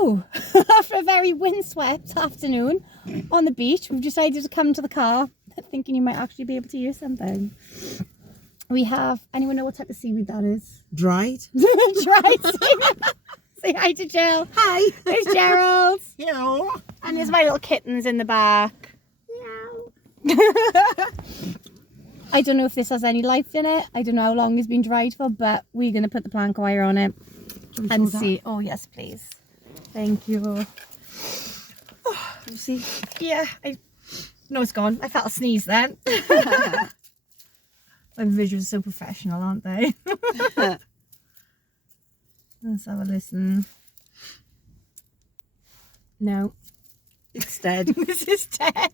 So, after a very windswept afternoon on the beach, we've decided to come to the car thinking you might actually be able to hear something. We have, anyone know what type of seaweed that is? Dried. Dried seaweed. Say hi to Jill. Hi. There's Gerald. Hello. And there's my little kittens in the back. Meow. I don't know if this has any life in it. I don't know how long it's been dried for, but we're going to put the plank wire on it and see. Oh, yes, please. Thank you. Oh, you see? Yeah. No, it's gone. I felt a sneeze then. My visuals are so professional, aren't they? Let's have a listen. No. It's dead. This is dead.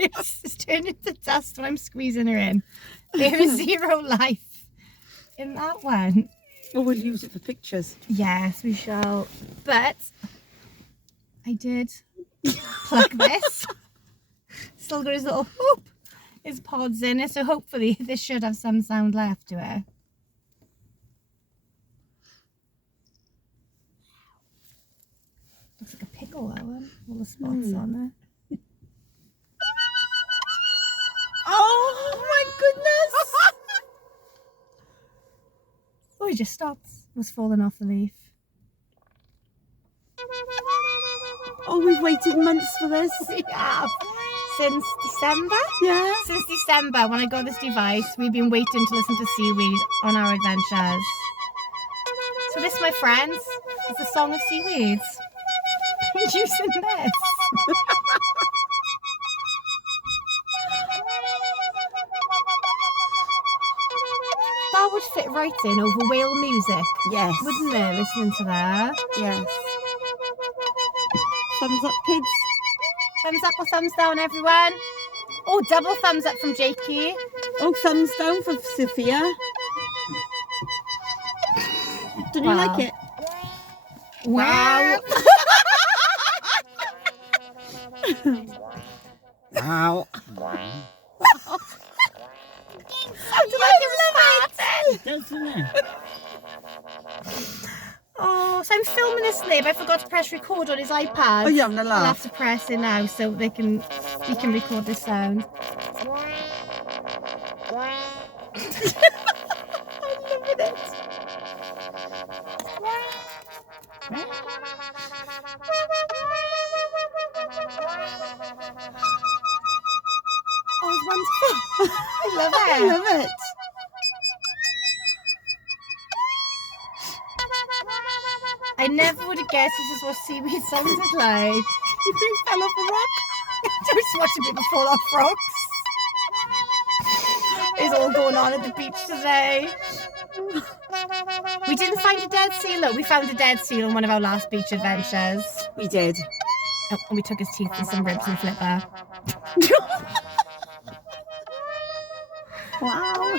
It's turned into dust when I'm squeezing her in. There is zero life in that one. Oh, we'll use it for pictures. Yes, we shall. But I did plug this. Still got his little his pods in it, so hopefully this should have some sound left to it. Looks like a pickle, that one. All the spots on there. Oh my goodness! Oh, he just stopped. Was falling off the leaf. Oh, we've waited months for this. We have. Since December? Yeah. Since December, when I got this device, we've been waiting to listen to seaweed on our adventures. So this, my friends, is the song of seaweeds. Using this. That would fit right in over whale music. Yes. Wouldn't it, listening to that? Yes. Thumbs up, kids. Thumbs up or thumbs down, everyone. Oh, double thumbs up from Jakey. Oh, thumbs down for Sophia. Did you like it? Wow. Wow. Sounded like it was farting. It does, doesn't it? Oh, so I'm filming this Lib. I forgot to press record on his iPad. Oh, you're having a I'll have laugh. to press it now so he can record this sound. I'm loving it. Oh, it's wonderful. I love it. I love it. I never would have guessed this is what seaweed sounded like. You fell off a rock? Just watching people fall off rocks. It's all going on at the beach today. We didn't find a dead seal though. We found a dead seal on one of our last beach adventures. We did. Oh, and we took his teeth and some ribs and flipper. Wow.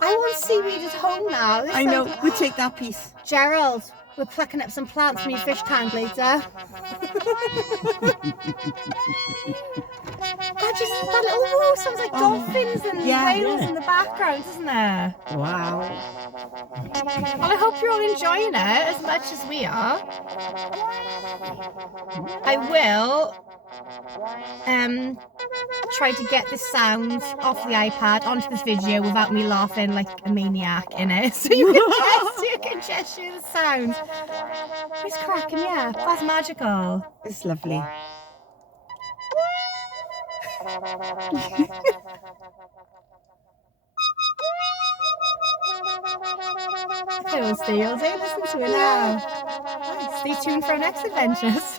I want seaweed at home now. This I know. sounds- We'll take that piece. Gerald, we're plucking up some plants from your fish tank later. That little woo sounds like dolphins and whales in the background, doesn't it? Wow. Well, I hope you're all enjoying it as much as we are. I will try to get the sound off the iPad onto this video without me laughing like a maniac in it, so you can just hear the sound. He's cracking me up. That's magical. It's lovely. I will stay all day listening to it now. Stay tuned for our next adventures.